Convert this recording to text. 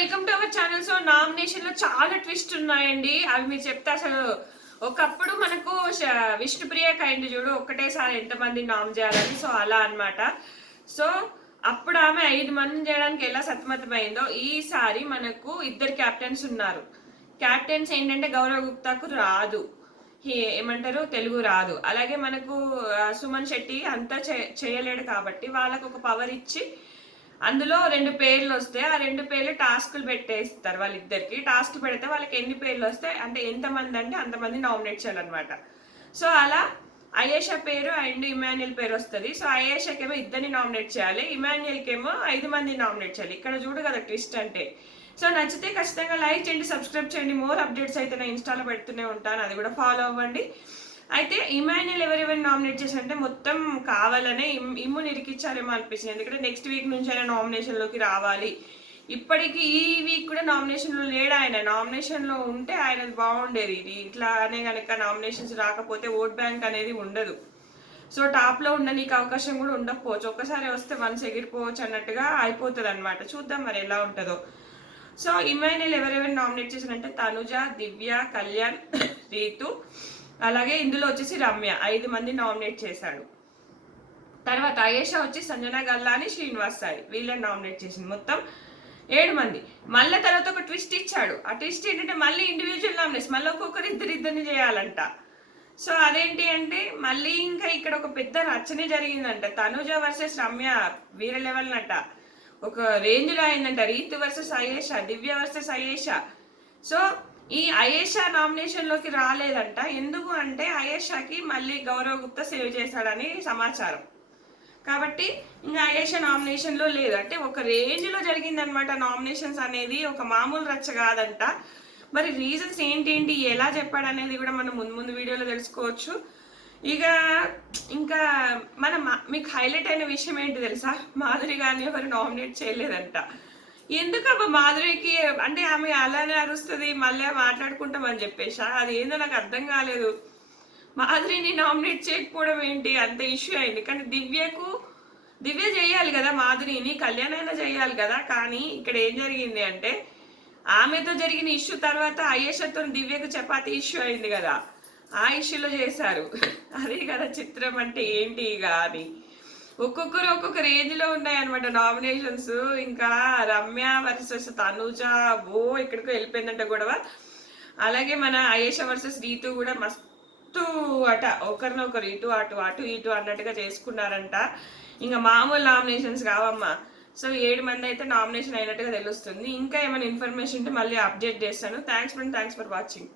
Welcome to our channel. So nomination లో చాలా twist ఉన్నాయండి. అవి మీరు చెప్తే అసలు ఒకప్పుడు మనకు విష్ణుప్రియ కైండ్ చూడు ఒక్కటేసారి ఎంతమంది నామ్ చేయాలని, సో అలా అన్నమాట. సో అప్పుడు ఆమె 5 మందిని చేయడానికి ఎలా సతమతమైందో ఈసారి మనకు ఇద్దరు క్యాప్టెన్స్ ఉన్నారు. క్యాప్టెన్స్ ఏంటంటే గౌరవ్ గుప్తాకు రాదు, ఏమంటారు, తెలుగు రాదు. అలాగే మనకు సుమన్ శెట్టి అంతా చేయలేడు కాబట్టి వాళ్ళకు ఒక పవర్ ఇచ్చి అందులో 2 పేర్లు వస్తే ఆ 2 పేర్లు టాస్క్లు పెట్టేస్తారు. వాళ్ళిద్దరికి టాస్క్ పెడితే వాళ్ళకి ఎన్ని పేర్లు వస్తాయి అంటే ఎంతమంది అంటే అంతమంది నామినేట్ చేయాలన్నమాట. సో అలా అయేషా పేరు అండ్ ఇమాన్యుయల్ పేరు వస్తుంది. సో అయేషాకేమో ఇద్దరిని నామినేట్ చేయాలి, ఇమాన్యుయల్కేమో 5 మంది నామినేట్ చేయాలి. ఇక్కడ చూడు కదా ట్విస్ట్ అంటే. సో నచ్చితే ఖచ్చితంగా లైక్ చేయండి, సబ్స్క్రైబ్ చేయండి. మోర్ అప్డేట్స్ అయితే నేను ఇన్స్టాలో పెడుతూనే ఉంటాను, అది కూడా ఫాలో అవ్వండి. అయితే ఇమాన్యుయల్ ఎవరెవరిని నామినేట్ చేశారంటే మొత్తం కావాలనే ఇమ్ముని ఇరికిచ్చారేమో అనిపిస్తుంది. ఎందుకంటే నెక్స్ట్ వీక్ నుంచి అయినా నామినేషన్లోకి రావాలి. ఇప్పటికి ఈ వీక్ కూడా నామినేషన్లో లేడు ఆయన. నామినేషన్లో ఉంటే ఆయన బాగుండేది. ఇది ఇట్లానే కనుక నామినేషన్స్ రాకపోతే ఓట్ బ్యాంక్ అనేది ఉండదు. సో టాప్లో ఉండడానికి అవకాశం కూడా ఉండకపోవచ్చు. ఒక్కసారి వస్తే వన్స్ ఎగిరిపోవచ్చు అన్నట్టుగా అయిపోతుంది అనమాట. చూద్దాం మరి ఎలా ఉంటుందో. సో ఇమాన్యుయల్ ఎవరెవరిని నామినేట్ చేశారంటే తనుజ, దివ్య, కళ్యాణ్, రీతు, అలాగే ఇందులో వచ్చేసి రమ్య 5 మంది నామినేట్ చేశాడు. తర్వాత అయేషా వచ్చి సంజన గల్లాని, శ్రీనివాస్ సాయి వీళ్ళని నామినేట్ చేసింది. మొత్తం 7 మంది. మళ్ళీ తర్వాత ఒక ట్విస్ట్ ఇచ్చాడు. ఆ ట్విస్ట్ ఏంటంటే మళ్ళీ ఇండివిజువల్ నామినేట్స్, మళ్ళీ ఒక్కొక్కరు ఇద్దరిని చేయాలంట. సో అదేంటి అంటే మళ్ళీ ఇంకా ఇక్కడ ఒక పెద్ద రచనే జరిగిందంట. తనుజ వర్సెస్ రమ్య వేరే లెవెల్ అంట, ఒక రేంజ్లో అయిందంట. రీతు వర్సెస్ అయేషా, దివ్య వర్సెస్ అయేషా. సో ఈ అయేషా నామినేషన్లోకి రాలేదంట. ఎందుకు అంటే అయేషాకి మళ్ళీ గౌరవ్ గుప్తా సేవ్ చేశాడని సమాచారం. కాబట్టి ఇంకా అయేషా నామినేషన్లో లేదు. అంటే ఒక రేంజ్లో జరిగిందనమాట నామినేషన్స్ అనేది, ఒక మామూలు రచ్చ కాదంట. మరి రీజన్స్ ఏంటి ఎలా చెప్పాడనేది కూడా మనం ముందు వీడియోలో తెలుసుకోవచ్చు. ఇక ఇంకా మీకు హైలైట్ అయిన విషయం ఏంటి తెలుసా, మాధురి గారిని ఎవరు నామినేట్ చేయలేదంట. ఎందుకబ్బా మాధురికి అంటే ఆమె అలానే అరుస్తుంది మళ్ళీ మాట్లాడుకుంటామని చెప్పేసా, అది ఏందో నాకు అర్థం కాలేదు. మాధురిని నామినేట్ చేయకపోవడం ఏంటి, అంత ఇష్యూ అయింది. కానీ దివ్య చేయాలి కదా, మాధురిని కళ్యాణ్ అయినా చేయాలి కదా. కానీ ఇక్కడ ఏం జరిగింది అంటే ఆమెతో జరిగిన ఇష్యూ తర్వాత అయేషాతో దివ్యకు చపాతీ ఇష్యూ అయింది కదా, ఆ ఇష్యూలో చేశారు. అదే కదా చిత్రం అంటే ఏంటి ఇక అని. ఒక్కొక్కరు ఒక్కొక్క రేంజ్లో ఉన్నాయన్నమాట నామినేషన్స్. ఇంకా రమ్య వర్సెస్ తనుజ ఇక్కడికో వెళ్ళిపోయిందంట గొడవ. అలాగే మన అయేషా వర్సెస్ రీతు కూడా మస్తు ఒకరినొకరు అటు ఇటు అన్నట్టుగా చేసుకున్నారంట. ఇంకా మామూలు నామినేషన్స్ కావమ్మా. సో 7 మంది అయితే నామినేషన్ అయినట్టుగా తెలుస్తుంది. ఇంకా ఏమైనా ఇన్ఫర్మేషన్ ఉంటే మళ్ళీ అప్డేట్ చేస్తాను. Thanks for watching.